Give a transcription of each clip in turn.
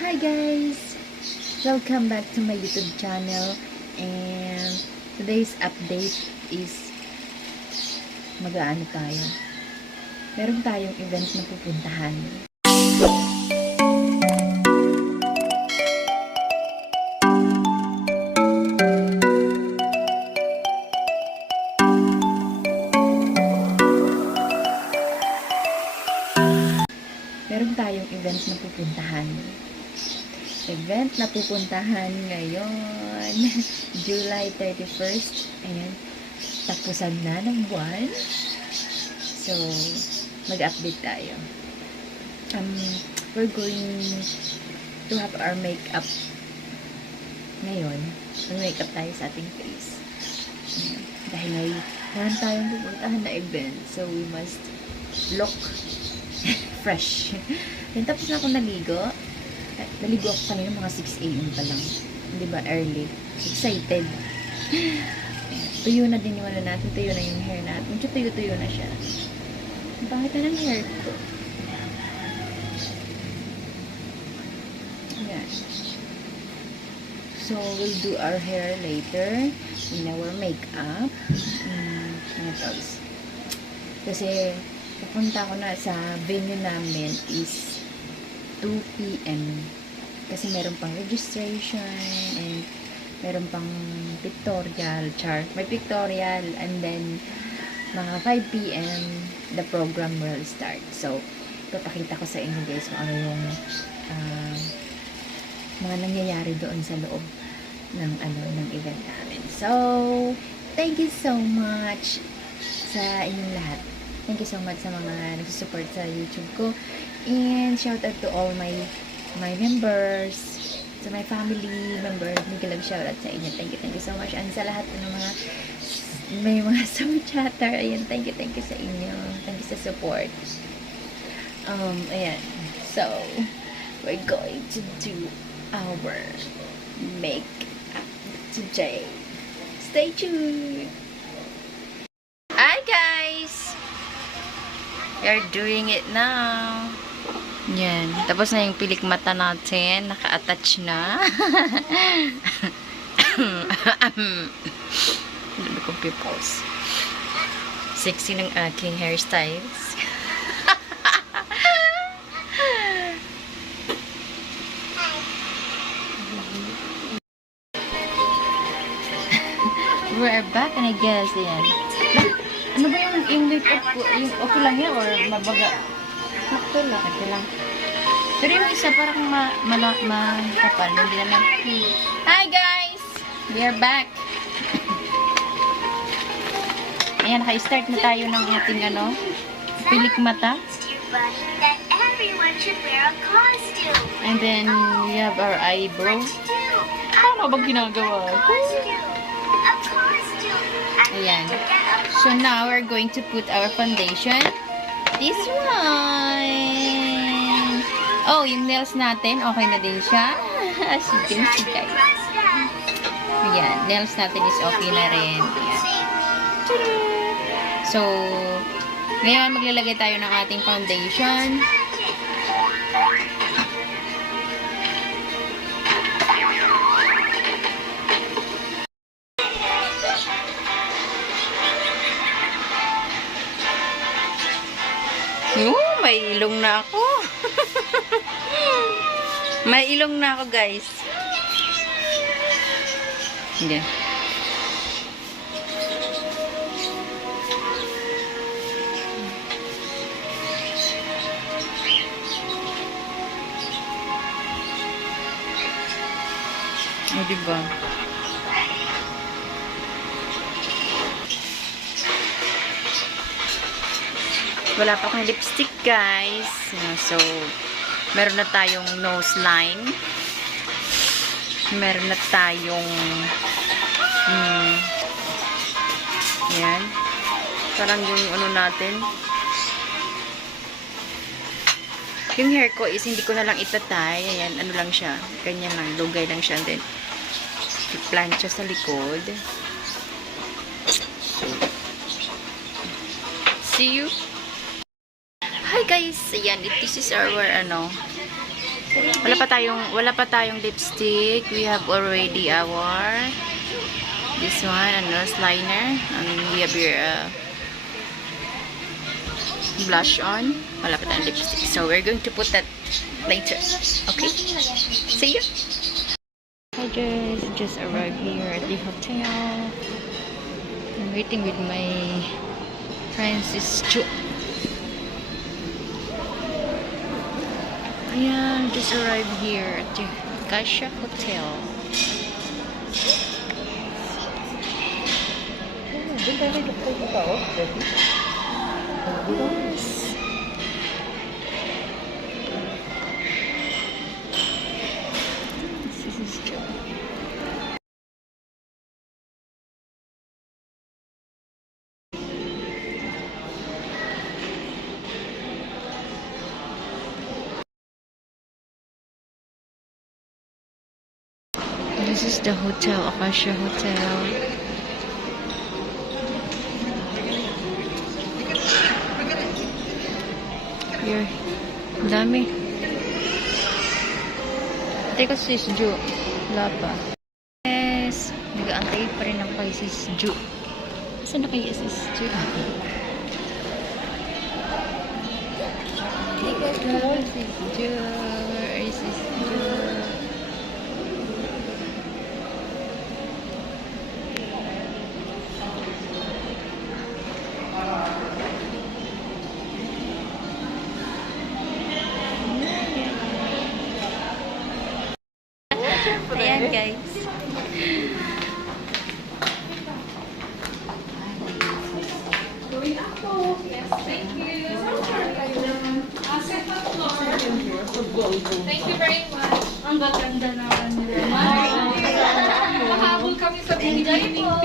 Hi guys! Welcome back to my YouTube channel, and today's update is mag-aano tayo. Meron tayong event na pupuntahan. Meron tayong event na pupuntahan. Event na pupuntahan ngayon. July 31st. Ayan. Tapusan na ng buwan. So, mag-update tayo. We're going to have our makeup ngayon. Mag-makeup tayo sa ating face. Ayan. Dahil meron tayong pupuntahan na event. So, we must look fresh. Then, tapos na ako naligo. Naligo ako kanina mga 6 AM pa lang. Di ba? Early. Excited. Tuyo na din yung ano natin. Tuyo na yung hair natin. Medyo tuyo-tuyo na siya. Bakit na ng hair ko? Ayan. So, we'll do our hair later in our makeup. Ano else? Kasi, pupunta ko na sa venue namin is 2 PM. Kasi meron pang registration and meron pang pictorial chart. May pictorial and then mga 5 PM the program will start. So, papakita ko sa inyo guys kung ano yung mga nangyayari doon sa loob ng event namin. So, thank you so much sa inyong lahat. Thank you so much sa mga nagsusupport sa YouTube ko. And shout out to all my members, sa my family members. Biglang shout out sa inyo. Thank you so much. And sa lahat ng mga may mga super chatter. Ayan, thank you sa inyo. Thank you sa support. Ayan. So, we're going to do our makeup today. Stay tuned. Hi guys! We're doing it now. Yan. Tapos na yung pilik mata natin. Naka-attach na. Hindi ko pipos. Sexy ng aking hairstyles. We're back and I guess, yan. Ano ba yung makeup ko? Yung okay lang yan or mabaga? Sakto lang. Okay lang. Pero yung isa parang makapal. Hindi naman. Hi guys! We are back. Ayan, naka-start na tayo ng ating pilik mata. And then, we have our eyebrow. Ano ba ginagawa ko? Ayan. So now, we're going to put our foundation. This one. Oh, yung nails natin, okay na din siya. As you can see, guys. Ayan, nails natin is okay na rin. Ayan. So, ngayon maglalagay tayo ng ating foundation. May ilong na ako. May ilong na ako, guys. Hindi. O, diba? Wala pa akong lipstick, guys. So, meron na tayong nose line. Meron na tayong yan. Parang yung natin. Yung hair ko is hindi ko na lang itatay. Ayan, lang siya. Ganyan lang. Lugay lang siya. And then, plancha sa likod. So, see you. Hi guys, ayan, this is our Wala pa tayong lipstick. We have already our this one, a nose liner, and we have your blush on. Wala pa tayong lipstick. So we're going to put that later. Okay? See you. Hi guys, just arrived here at the hotel. I'm waiting with my Francis Chu. Ayan, just arrived here at the Acacia Hotel. Yes. This is Joe. This is the hotel, Acacia Hotel. Here, dami. Teka, sis Ju. Wala pa. Yes, nag-aantay pa rin ako kay sis Ju. Saan na kaya sis Ju? Hello, sis Ju. Where is sis Ju? Ayan guys. Thank you very much. Ang gaganda naman nila. Mahabol kami sa Pilipinas.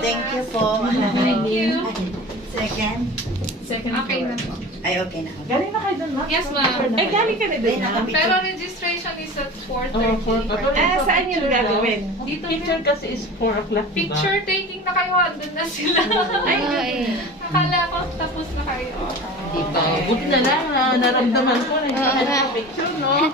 Thank you po. Thank you. Second? Okay na po. Ay, okay na. Galing na kayo doon, ma'am? Yes, ma'am. Eh, galing ka na doon, ma'am? Pero registration is at 4:30. Saan yung gagawin? Dito Picture kasi is 4 o'clock, diba? Picture taking na kayo. Andun na sila. Ay, Akala ko tapos na kayo. Buti na lang, naramdaman ko na yung picture, no?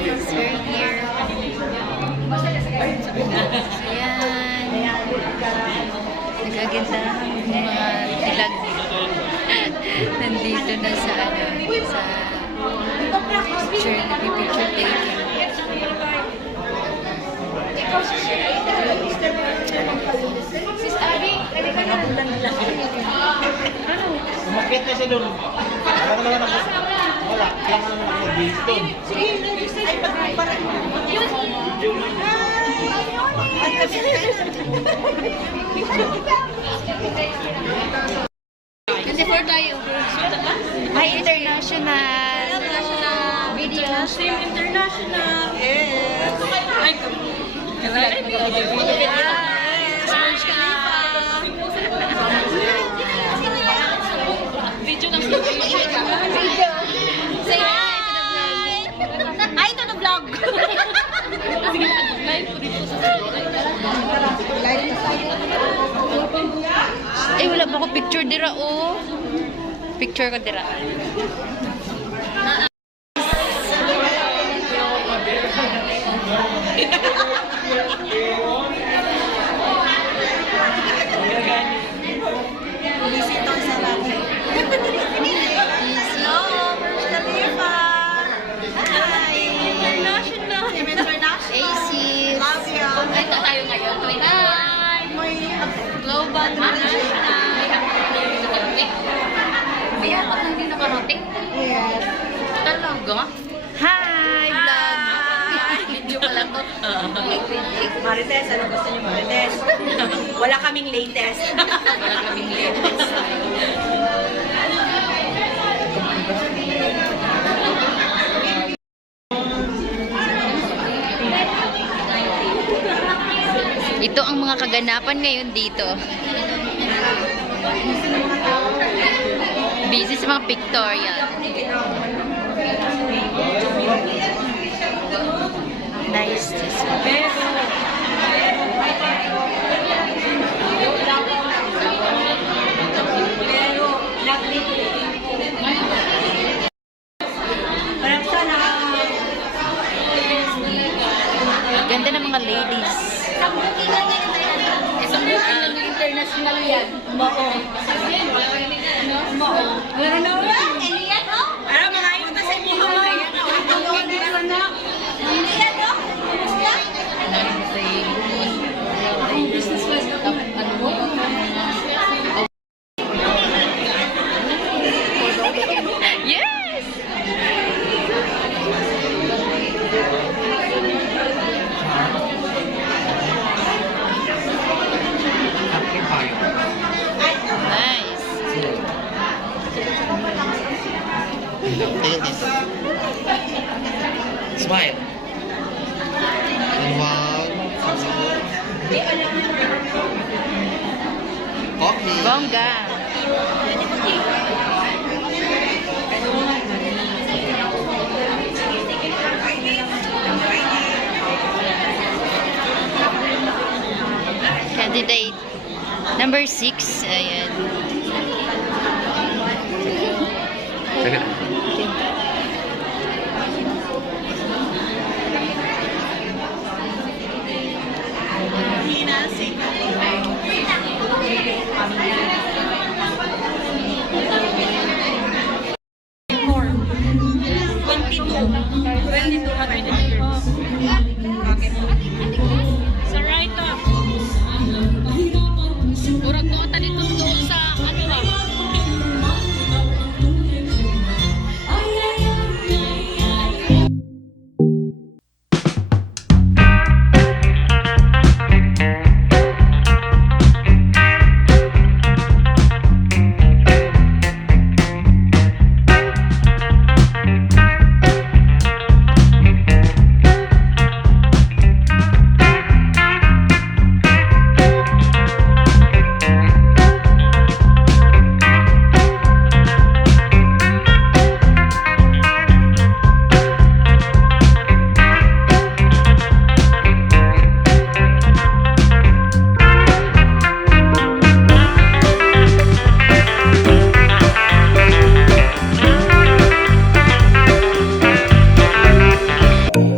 Guys, we're here. Ayan. Nagaganda ang mga tilag. Nandito na sa picture, nagpipicture taking. Sis Abby, pwede ka na. Umakit na siya doon. Wala ka naman ako. Wala. Kailangan naman ako dito. Ay, pag-para. Ay, kasi Kasi for tayo. Ay, international. Video. Same international. yes. Burj Khalifa. Video ng Video. Say hi to the vlog. Hi to the vlog. Eh, wala pa ako picture dira, oh. Picture ko dira. Bisito sa laki. Hello, Burj Khalifa. Hi. International. AC. Love you. Ito tayo ngayon. May Global International. Kaya ako nang din nakarating. yes. Talaga? Hi, vlog. Video pala to. Marites, ano gusto niyo Marites? Wala kaming latest. Wala kaming latest. Ito ang mga kaganapan ngayon dito. Busy sa mga pictorial. Nice this one. international yan. Mao. Ano ba? Elian, no? Ano, mga ayun na sa inyo, mga ayun. Elian, no? Kumusta? Business class. Ano mo? Yes! Nice. Tingin this. Smile. And one, two. Okay. Bongga. Candidate number 6. Ayan. Sige.